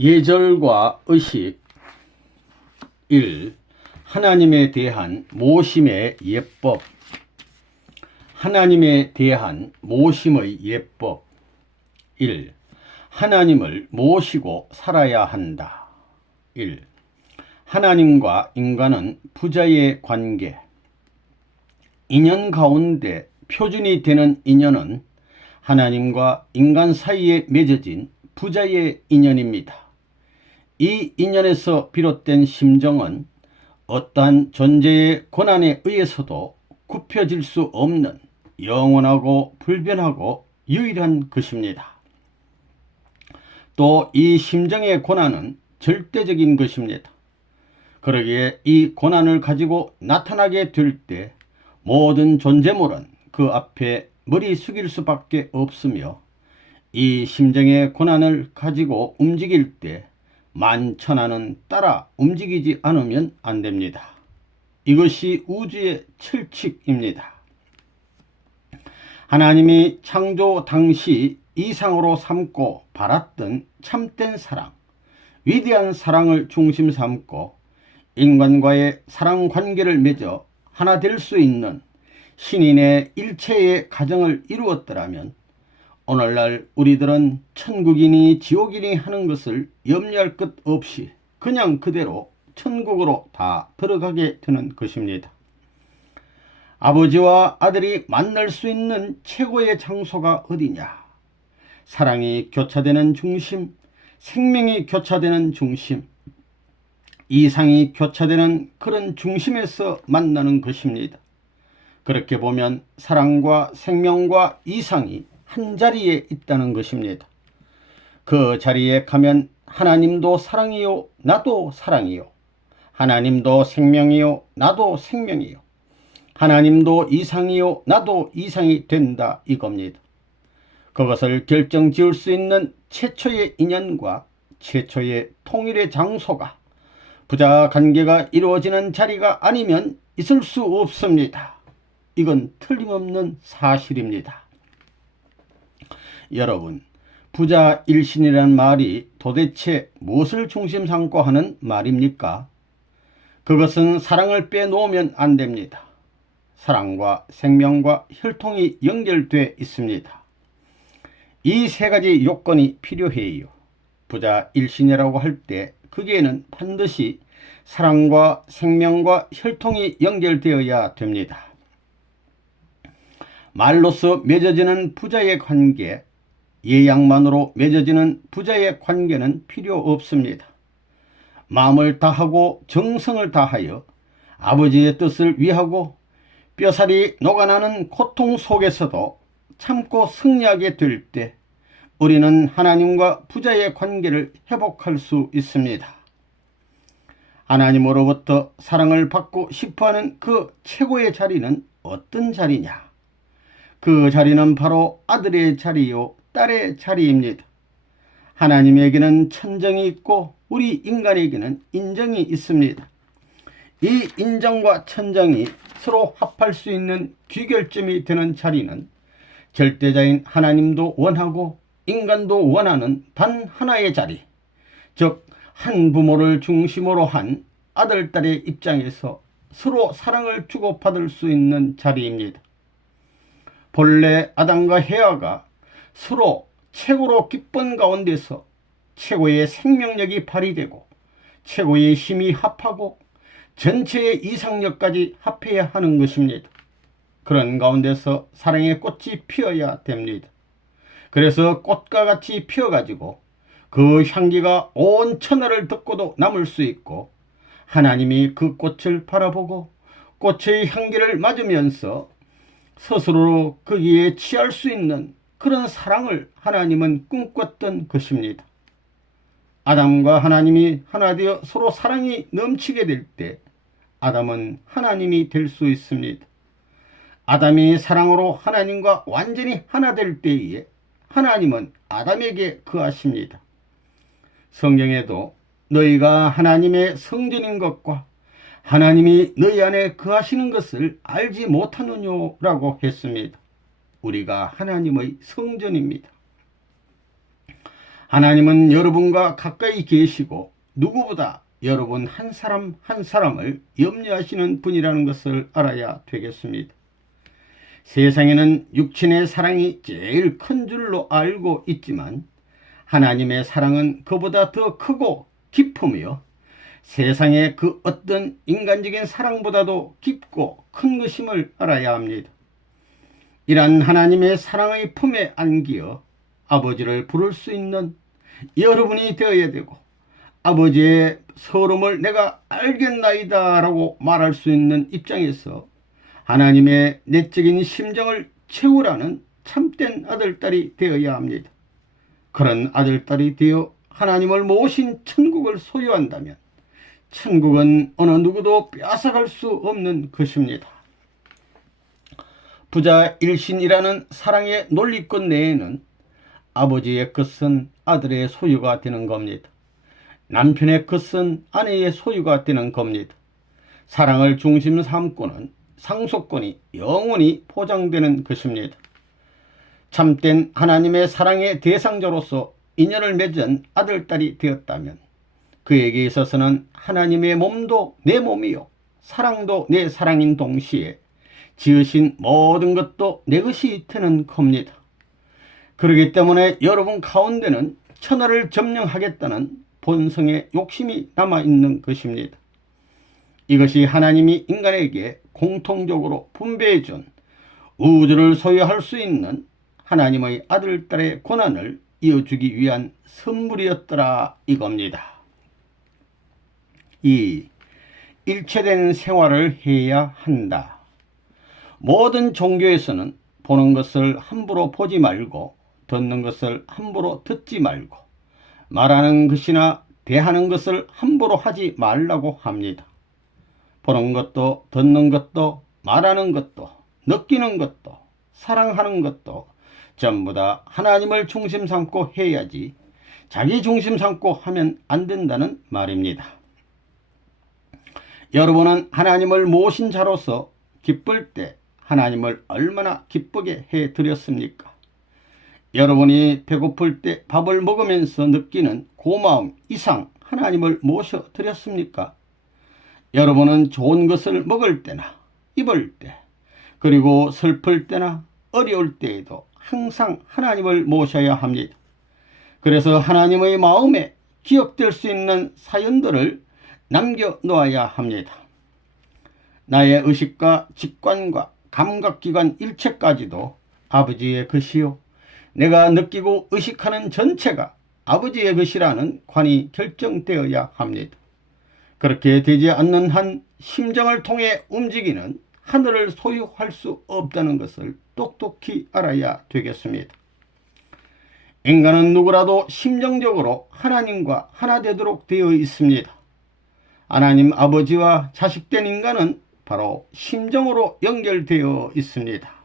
예절과 의식 1. 하나님에 대한 모심의 예법. 하나님에 대한 모심의 예법 1. 하나님을 모시고 살아야 한다. 1. 하나님과 인간은 부자의 관계. 인연 가운데 표준이 되는 인연은 하나님과 인간 사이에 맺어진 부자의 인연입니다. 이 인연에서 비롯된 심정은 어떠한 존재의 고난에 의해서도 굽혀질 수 없는 영원하고 불변하고 유일한 것입니다. 또 이 심정의 고난은 절대적인 것입니다. 그러기에 이 고난을 가지고 나타나게 될 때 모든 존재물은 그 앞에 머리 숙일 수밖에 없으며, 이 심정의 고난을 가지고 움직일 때 만천하는 따라 움직이지 않으면 안 됩니다. 이것이 우주의 철칙입니다. 하나님이 창조 당시 이상으로 삼고 바랐던 참된 사랑, 위대한 사랑을 중심 삼고 인간과의 사랑 관계를 맺어 하나 될 수 있는 신인의 일체의 가정을 이루었더라면 오늘날 우리들은 천국이니 지옥이니 하는 것을 염려할 것 없이 그냥 그대로 천국으로 다 들어가게 되는 것입니다. 아버지와 아들이 만날 수 있는 최고의 장소가 어디냐? 사랑이 교차되는 중심, 생명이 교차되는 중심, 이상이 교차되는 그런 중심에서 만나는 것입니다. 그렇게 보면 사랑과 생명과 이상이 한자리에 있다는 것입니다. 그 자리에 가면 하나님도 사랑이요 나도 사랑이요, 하나님도 생명이요 나도 생명이요, 하나님도 이상이요 나도 이상이 된다 이겁니다. 그것을 결정지을 수 있는 최초의 인연과 최초의 통일의 장소가 부자 관계가 이루어지는 자리가 아니면 있을 수 없습니다. 이건 틀림없는 사실입니다. 여러분, 부자 일신이라는 말이 도대체 무엇을 중심 삼고 하는 말입니까? 그것은 사랑을 빼놓으면 안 됩니다. 사랑과 생명과 혈통이 연결되어 있습니다. 이 세 가지 요건이 필요해요. 부자 일신이라고 할 때 거기에는 반드시 사랑과 생명과 혈통이 연결되어야 됩니다. 말로서 맺어지는 부자의 관계, 예약만으로 맺어지는 부자의 관계는 필요 없습니다. 마음을 다하고 정성을 다하여 아버지의 뜻을 위하고 뼈살이 녹아나는 고통 속에서도 참고 승리하게 될 때 우리는 하나님과 부자의 관계를 회복할 수 있습니다. 하나님으로부터 사랑을 받고 싶어하는 그 최고의 자리는 어떤 자리냐? 그 자리는 바로 아들의 자리요 딸의 자리입니다. 하나님에게는 천정이 있고 우리 인간에게는 인정이 있습니다. 이 인정과 천정이 서로 합할 수 있는 귀결점이 되는 자리는 절대자인 하나님도 원하고 인간도 원하는 단 하나의 자리, 즉 한 부모를 중심으로 한 아들, 딸의 입장에서 서로 사랑을 주고받을 수 있는 자리입니다. 본래 아담과 헤아가 서로 최고로 기쁜 가운데서 최고의 생명력이 발휘되고 최고의 힘이 합하고 전체의 이상력까지 합해야 하는 것입니다. 그런 가운데서 사랑의 꽃이 피어야 됩니다. 그래서 꽃과 같이 피어가지고 그 향기가 온 천하를 덮고도 남을 수 있고, 하나님이 그 꽃을 바라보고 꽃의 향기를 맞으면서 스스로 거기에 취할 수 있는 그런 사랑을 하나님은 꿈꿨던 것입니다. 아담과 하나님이 하나 되어 서로 사랑이 넘치게 될 때 아담은 하나님이 될 수 있습니다. 아담이 사랑으로 하나님과 완전히 하나 될 때에 하나님은 아담에게 거하십니다. 성경에도 너희가 하나님의 성전인 것과 하나님이 너희 안에 거하시는 것을 알지 못하느냐라고 했습니다. 우리가 하나님의 성전입니다. 하나님은 여러분과 가까이 계시고 누구보다 여러분 한 사람 한 사람을 염려하시는 분이라는 것을 알아야 되겠습니다. 세상에는 육신의 사랑이 제일 큰 줄로 알고 있지만 하나님의 사랑은 그보다 더 크고 깊으며 세상의 그 어떤 인간적인 사랑보다도 깊고 큰 것임을 알아야 합니다. 이러한 하나님의 사랑의 품에 안기어 아버지를 부를 수 있는 여러분이 되어야 되고 아버지의 서름을 내가 알겠나이다 라고 말할 수 있는 입장에서 하나님의 내적인 심정을 채우라는 참된 아들딸이 되어야 합니다. 그런 아들딸이 되어 하나님을 모신 천국을 소유한다면 천국은 어느 누구도 빼앗아갈 수 없는 것입니다. 부자 일신이라는 사랑의 논리권 내에는 아버지의 것은 아들의 소유가 되는 겁니다. 남편의 것은 아내의 소유가 되는 겁니다. 사랑을 중심 삼고는 상속권이 영원히 보장되는 것입니다. 참된 하나님의 사랑의 대상자로서 인연을 맺은 아들딸이 되었다면 그에게 있어서는 하나님의 몸도 내 몸이요 사랑도 내 사랑인 동시에 지으신 모든 것도 내 것이 되는 겁니다. 그렇기 때문에 여러분 가운데는 천하를 점령하겠다는 본성의 욕심이 남아있는 것입니다. 이것이 하나님이 인간에게 공통적으로 분배해 준 우주를 소유할 수 있는 하나님의 아들딸의 권한을 이어주기 위한 선물이었더라 이겁니다. 2. 일체된 생활을 해야 한다. 모든 종교에서는 보는 것을 함부로 보지 말고 듣는 것을 함부로 듣지 말고 말하는 것이나 대하는 것을 함부로 하지 말라고 합니다. 보는 것도 듣는 것도 말하는 것도 느끼는 것도 사랑하는 것도 전부 다 하나님을 중심 삼고 해야지 자기 중심 삼고 하면 안 된다는 말입니다. 여러분은 하나님을 모신 자로서 기쁠 때 하나님을 얼마나 기쁘게 해드렸습니까? 여러분이 배고플 때 밥을 먹으면서 느끼는 고마움 이상 하나님을 모셔드렸습니까? 여러분은 좋은 것을 먹을 때나 입을 때 그리고 슬플 때나 어려울 때에도 항상 하나님을 모셔야 합니다. 그래서 하나님의 마음에 기억될 수 있는 사연들을 남겨놓아야 합니다. 나의 의식과 직관과 감각기관 일체까지도 아버지의 것이요 내가 느끼고 의식하는 전체가 아버지의 것이라는 관이 결정되어야 합니다. 그렇게 되지 않는 한 심정을 통해 움직이는 하늘을 소유할 수 없다는 것을 똑똑히 알아야 되겠습니다. 인간은 누구라도 심정적으로 하나님과 하나 되도록 되어 있습니다. 하나님 아버지와 자식된 인간은 바로 심정으로 연결되어 있습니다.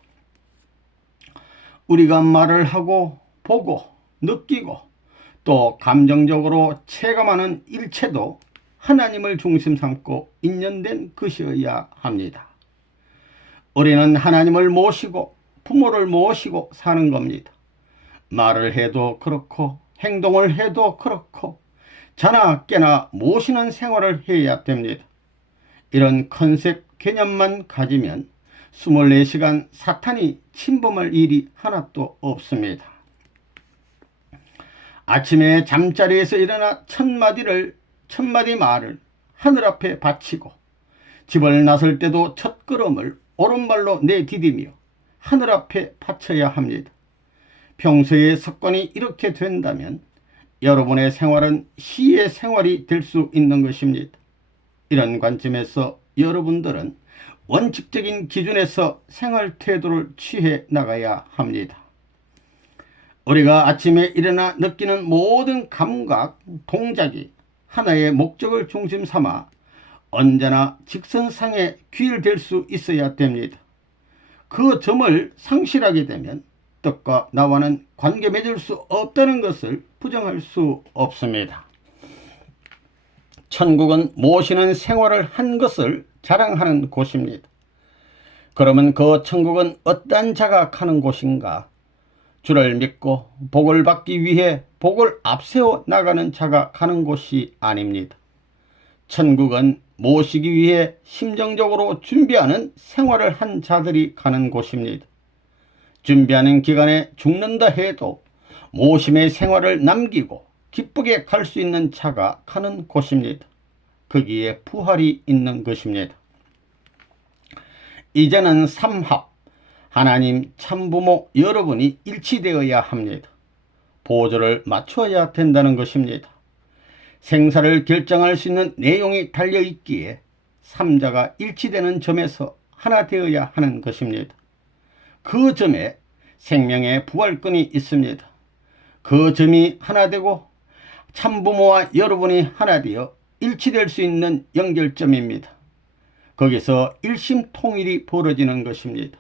우리가 말을 하고 보고 느끼고 또 감정적으로 체감하는 일체도 하나님을 중심 삼고 인연된 것이어야 합니다. 우리는 하나님을 모시고 부모를 모시고 사는 겁니다. 말을 해도 그렇고 행동을 해도 그렇고 자나 깨나 모시는 생활을 해야 됩니다. 이런 컨셉 개념만 가지면 24시간 사탄이 침범할 일이 하나도 없습니다. 아침에 잠자리에서 일어나 천마디 말을 하늘 앞에 바치고 집을 나설 때도 첫 걸음을 오른발로 내디디며 하늘 앞에 바쳐야 합니다. 평소의 습관이 이렇게 된다면 여러분의 생활은 시의 생활이 될 수 있는 것입니다. 이런 관점에서 여러분들은 원칙적인 기준에서 생활 태도를 취해 나가야 합니다. 우리가 아침에 일어나 느끼는 모든 감각, 동작이 하나의 목적을 중심 삼아 언제나 직선상에 귀일될 수 있어야 됩니다. 그 점을 상실하게 되면 뜻과 나와는 관계 맺을 수 없다는 것을 부정할 수 없습니다. 천국은 모시는 생활을 한 것을 자랑하는 곳입니다. 그러면 그 천국은 어떠한 자가 가는 곳인가? 주를 믿고 복을 받기 위해 복을 앞세워 나가는 자가 가는 곳이 아닙니다. 천국은 모시기 위해 심정적으로 준비하는 생활을 한 자들이 가는 곳입니다. 준비하는 기간에 죽는다 해도 모심의 생활을 남기고 기쁘게 갈 수 있는 자가 가는 곳입니다. 거기에 부활이 있는 것입니다. 이제는 삼합, 하나님 참부모 여러분이 일치되어야 합니다. 보조를 맞추어야 된다는 것입니다. 생사를 결정할 수 있는 내용이 달려있기에 삼자가 일치되는 점에서 하나 되어야 하는 것입니다. 그 점에 생명의 부활권이 있습니다. 그 점이 하나 되고 참부모와 여러분이 하나 되어 일치될 수 있는 연결점입니다. 거기서 일심통일이 벌어지는 것입니다.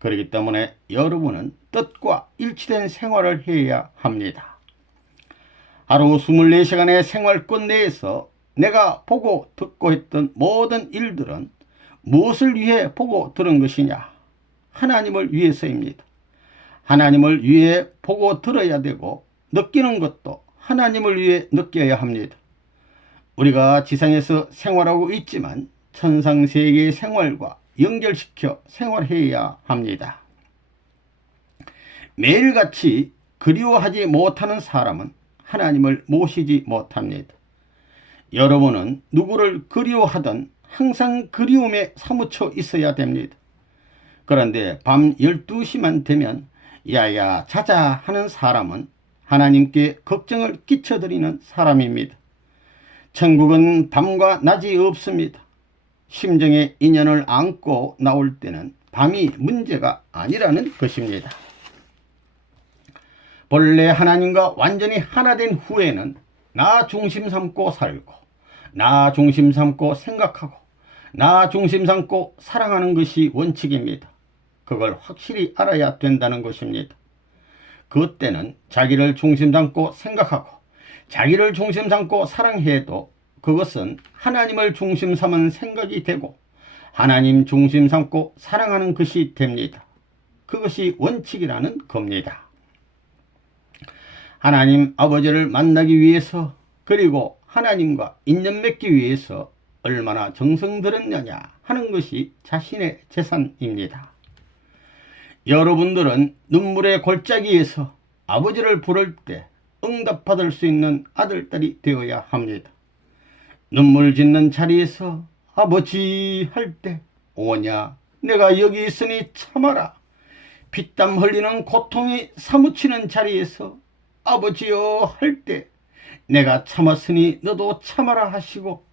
그렇기 때문에 여러분은 뜻과 일치된 생활을 해야 합니다. 하루 24시간의 생활권 내에서 내가 보고 듣고 했던 모든 일들은 무엇을 위해 보고 들은 것이냐? 하나님을 위해서입니다. 하나님을 위해 보고 들어야 되고 느끼는 것도 하나님을 위해 느껴야 합니다. 우리가 지상에서 생활하고 있지만 천상세계의 생활과 연결시켜 생활해야 합니다. 매일같이 그리워하지 못하는 사람은 하나님을 모시지 못합니다. 여러분은 누구를 그리워하든 항상 그리움에 사무쳐 있어야 됩니다. 그런데 밤 12시만 되면 야야 자자 하는 사람은 하나님께 걱정을 끼쳐드리는 사람입니다. 천국은 밤과 낮이 없습니다. 심정의 인연을 안고 나올 때는 밤이 문제가 아니라는 것입니다. 본래 하나님과 완전히 하나 된 후에는 나 중심 삼고 살고 나 중심 삼고 생각하고 나 중심 삼고 사랑하는 것이 원칙입니다. 그걸 확실히 알아야 된다는 것입니다. 그때는 자기를 중심 삼고 생각하고 자기를 중심 삼고 사랑해도 그것은 하나님을 중심 삼은 생각이 되고 하나님 중심 삼고 사랑하는 것이 됩니다. 그것이 원칙이라는 겁니다. 하나님 아버지를 만나기 위해서 그리고 하나님과 인연 맺기 위해서 얼마나 정성 들였느냐 하는 것이 자신의 재산입니다. 여러분들은 눈물의 골짜기에서 아버지를 부를 때 응답받을 수 있는 아들딸이 되어야 합니다. 눈물 짓는 자리에서 아버지 할 때 오냐 내가 여기 있으니 참아라. 피땀 흘리는 고통이 사무치는 자리에서 아버지여 할 때 내가 참았으니 너도 참아라 하시고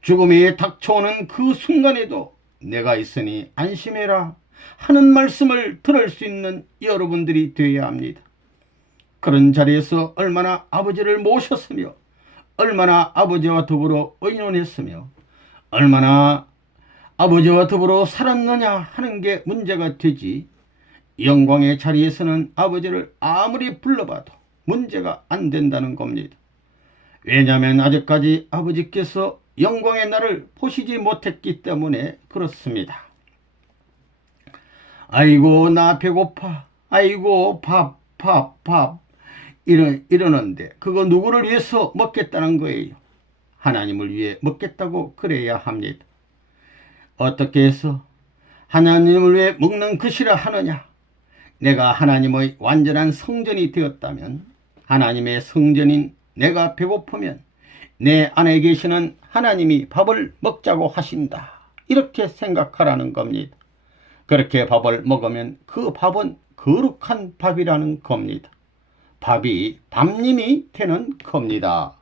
죽음이 닥쳐오는 그 순간에도 내가 있으니 안심해라 하는 말씀을 들을 수 있는 여러분들이 되어야 합니다. 그런 자리에서 얼마나 아버지를 모셨으며 얼마나 아버지와 더불어 의논했으며 얼마나 아버지와 더불어 살았느냐 하는 게 문제가 되지, 영광의 자리에서는 아버지를 아무리 불러봐도 문제가 안 된다는 겁니다. 왜냐하면 아직까지 아버지께서 영광의 날을 보시지 못했기 때문에 그렇습니다. 아이고 나 배고파, 아이고 밥 이러는데 그거 누구를 위해서 먹겠다는 거예요? 하나님을 위해 먹겠다고 그래야 합니다. 어떻게 해서 하나님을 위해 먹는 것이라 하느냐? 내가 하나님의 완전한 성전이 되었다면, 하나님의 성전인 내가 배고프면 내 안에 계시는 하나님이 밥을 먹자고 하신다, 이렇게 생각하라는 겁니다. 그렇게 밥을 먹으면 그 밥은 거룩한 밥이라는 겁니다. 밥이 밥님이 되는 겁니다.